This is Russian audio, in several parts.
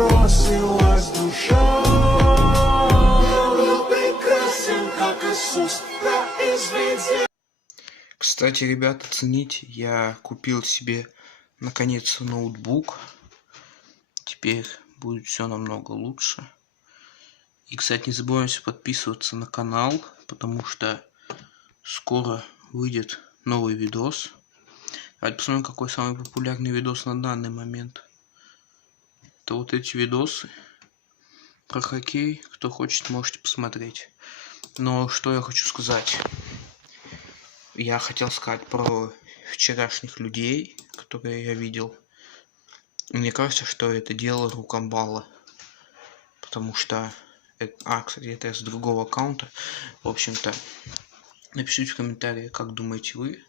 бросилась душа. Прекрасен, как Иисус, произведи. Кстати, ребята, цените, я купил себе наконец ноутбук. Теперь будет все намного лучше. И, кстати, не забывайте подписываться на канал, потому что скоро выйдет новый видос. Давайте посмотрим, какой самый популярный видос на данный момент. Это вот эти видосы про хоккей. Кто хочет, можете посмотреть. Но что я хочу сказать. Я хотел сказать про вчерашних людей, которые я видел. Мне кажется, что это дело рук амбала. Потому что... кстати, это с другого аккаунта. В общем-то, напишите в комментариях, как думаете вы.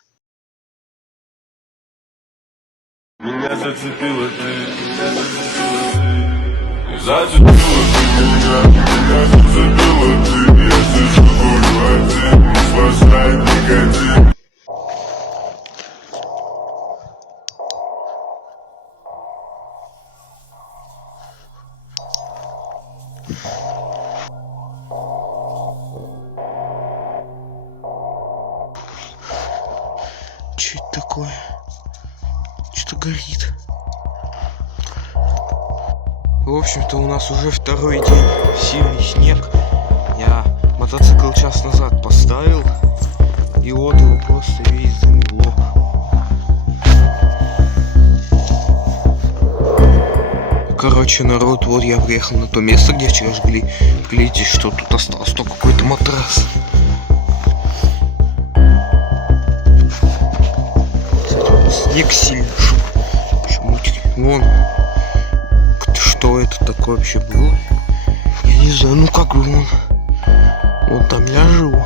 Меня зацепила ты, меня зацепила ты. Зацепила ты меня зацепила ты. Я сижу, курю один, не спасает никотин. Что это такое? Что-то горит. В общем-то, у нас уже второй день. Сильный снег. Я мотоцикл час назад поставил. И вот его просто весь замело. Короче, народ, вот я приехал на то место, где вчера жгли. Глядите, что тут осталось, только какой-то матрас. Снег сильно шел. Вон. Что это такое вообще было? Я не знаю, ну как бы вон. Вот там я живу.